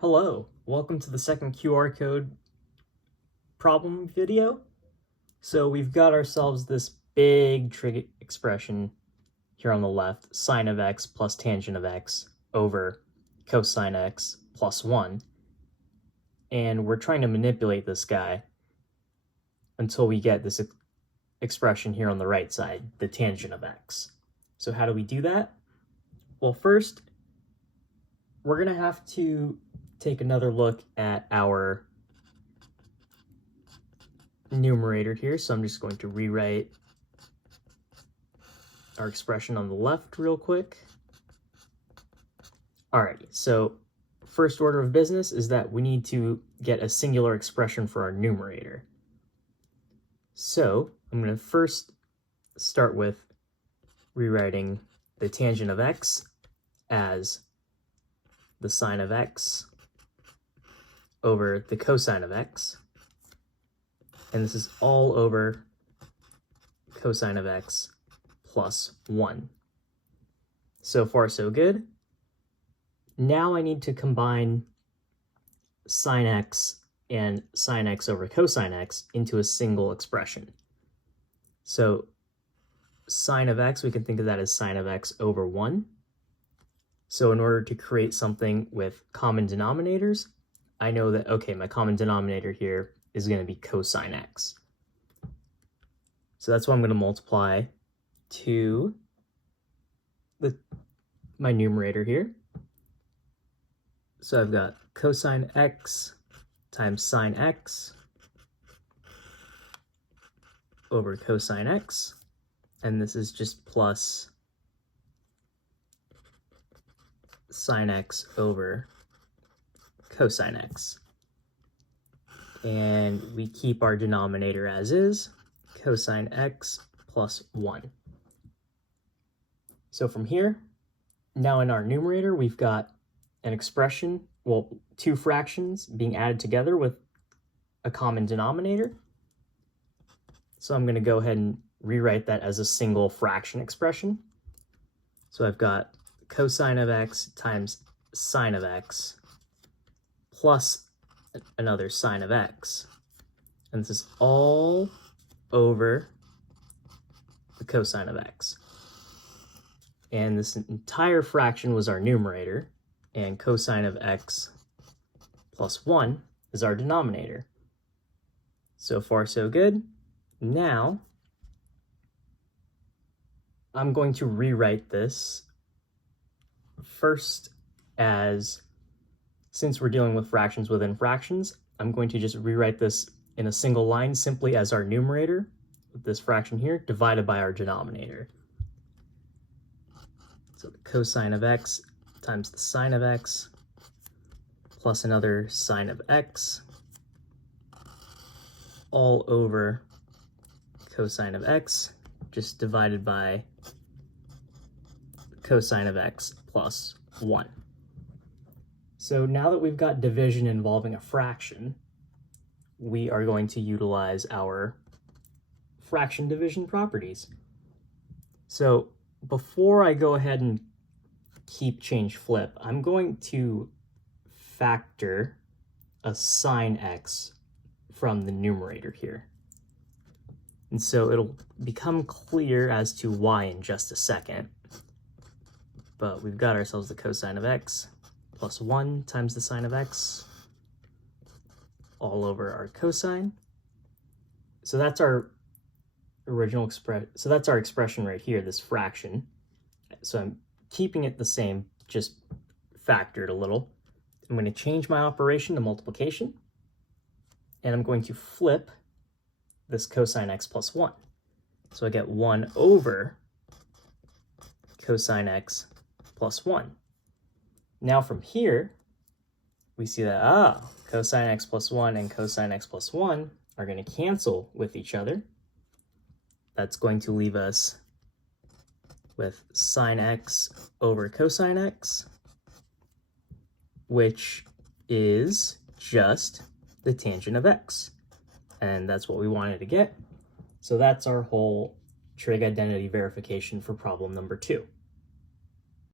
Hello, welcome to the second QR code problem video. So we've got ourselves this big trig expression here on the left, sine of x plus tangent of x over cosine x plus 1. And we're trying to manipulate this guy until we get this expression here on the right side, the tangent of x. So how do we do that? Well, first, we're going to have to take another look at our numerator here. So I'm just going to rewrite our expression on the left real quick. Alrighty, so first order of business is that we need to get a singular expression for our numerator. So I'm going to first start with rewriting the tangent of x as the sine of x over the cosine of x, and this is all over cosine of x plus 1. So far, so good. Now I need to combine sine x and sine x over cosine x into a single expression. So sine of x, we can think of that as sine of x over 1. So in order to create something with common denominators, I know that, okay, my common denominator here is going to be cosine x. So that's why I'm going to multiply to my numerator here. So I've got cosine x times sine x over cosine x, and this is just plus sine x over cosine x. And we keep our denominator as is, cosine x plus 1. So from here, now in our numerator, we've got an expression, well, two fractions being added together with a common denominator. So I'm going to go ahead and rewrite that as a single fraction expression. So I've got cosine of x times sine of x plus another sine of x. And this is all over the cosine of x. And this entire fraction was our numerator, and cosine of x plus 1 is our denominator. So far, so good. Now, I'm going to rewrite this first as, since we're dealing with fractions within fractions, I'm going to just rewrite this in a single line simply as our numerator, with this fraction here, divided by our denominator. So the cosine of x times the sine of x plus another sine of x all over cosine of x, just divided by cosine of x plus 1. So now that we've got division involving a fraction, we are going to utilize our fraction division properties. So before I go ahead and keep change flip, I'm going to factor a sine x from the numerator here. And so it'll become clear as to why in just a second. But we've got ourselves the cosine of x plus 1 times the sine of x all over our cosine. So that's our original expression. So that's our expression right here, this fraction. So I'm keeping it the same, just factored a little. I'm going to change my operation to multiplication, and I'm going to flip this cosine x plus 1. So I get 1 over cosine x plus 1. Now from here, we see that, cosine x plus 1 and cosine x plus 1 are going to cancel with each other. That's going to leave us with sine x over cosine x, which is just the tangent of x. And that's what we wanted to get. So that's our whole trig identity verification for problem number 2.